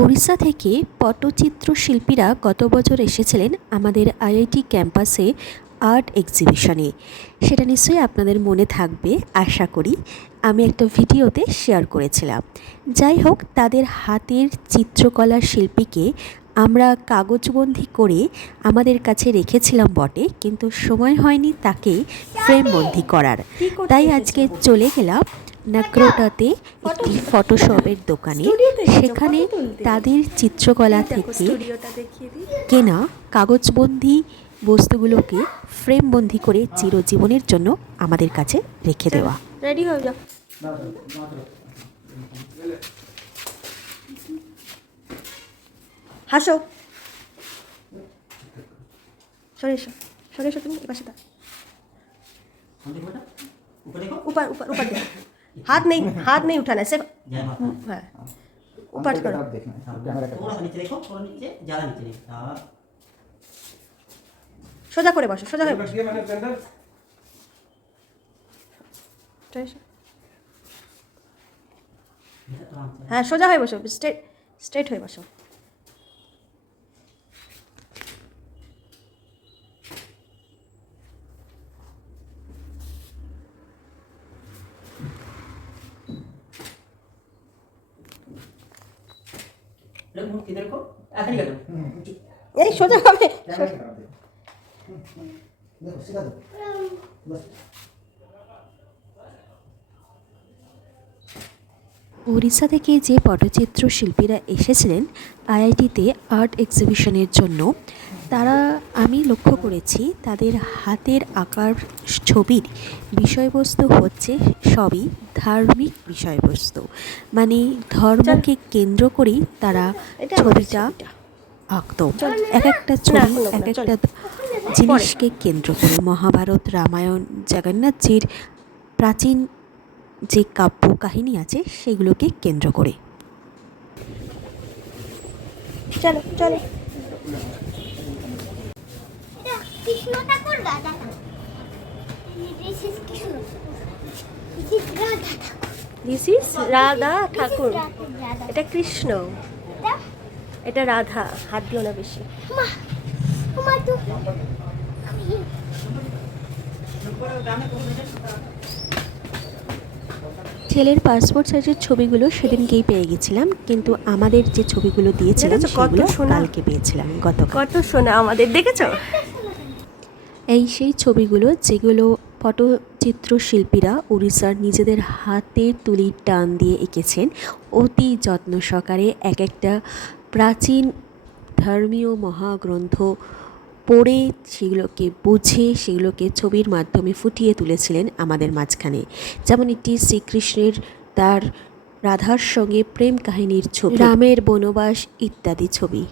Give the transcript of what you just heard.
ওড়িশা থেকে পটচিত্র শিল্পীরা গত বছর এসেছিলেন আমাদের আইআইটি ক্যাম্পাসে আর্ট এক্সিবিশনে। সেটা নিশ্চয়ই আপনাদের মনে থাকবে আশা করি, আমি একটা ভিডিওতে শেয়ার করেছিলাম। যাই হোক, তাদের হাতের চিত্রকলার শিল্পীকে আমরা কাগজবন্দি করে আমাদের কাছে রেখেছিলাম বটে, কিন্তু সময় হয়নি তাকে ফ্রেমবন্দি করার। তাই আজকে চলে গেলাম নাগরোটাতে একটি ফটোশপের দোকানে। সেখানে তাদের চিত্রকলা থেকে কেনা কাগজবন্দি বস্তুগুলোকে ফ্রেমবন্দি করে চিরজীবনের জন্য আমাদের কাছে রেখে দেওয়া। রেডি হয়ে যাও। হাসো। সরে এসো, সরে এসো, তুমি এপাশে দাও। ऊपर ऊपर ऊपर देखो, हाथ नहीं उठाना है, सिर्फ हाँ ऊपर करो। সোজা করে বসো, সোজা হয়ে বসো। হ্যাঁ, সোজা হয়ে বসো, স্ট্রেট হয়ে বসো। এই সোজা হবে। উড়িষ্যা থেকে যে পটচিত্র শিল্পীরা এসেছিলেন আইআইটিতে আর্ট এক্সিবিশনের জন্য, তারা আমি লক্ষ্য করেছি তাদের হাতের আঁকার ছবির বিষয়বস্তু হচ্ছে সবই ধার্মিক বিষয়বস্তু, মানে ধর্মকে কেন্দ্র করেই তারা ছবিটা আঁকত। এক একটা ছবি এক একটা জিনিসকে কেন্দ্র করে, মহাভারত, রামায়ণ, জগন্নাথজির প্রাচীন যে কাব্য কাহিনী আছে সেগুলোকে কেন্দ্র করে। চলো চলো। দিস ইজ রাধা ঠাকুর। এটা কৃষ্ণ, এটা রাধা। হাত দিও না বেশি। ছেলের পাসপোর্ট সাইজের ছবিগুলো সেদিনকেই পেয়ে গেছিলাম, কিন্তু আমাদের যে ছবিগুলো দিয়েছিলাম সেগুলো কালকে পেয়েছিলাম। কত সোনা আমাদের, দেখেছো? এই সেই ছবিগুলো যেগুলো পটচিত্র শিল্পীরা উড়িষ্যার নিজেদের হাতে তুলির টান দিয়ে এঁকেছেন অতি যত্ন সহকারে। এক একটা প্রাচীন ধর্মীয় মহাগ্রন্থ পড়ে সেগুলোকে বুঝে সেগুলোকে ছবির মাধ্যমে ফুটিয়ে তুলেছিলেন আমাদের মাঝখানে। যেমন একটি শ্রীকৃষ্ণের তার রাধার সঙ্গে প্রেম কাহিনীর ছবি, রামের বনবাস ইত্যাদি ছবি।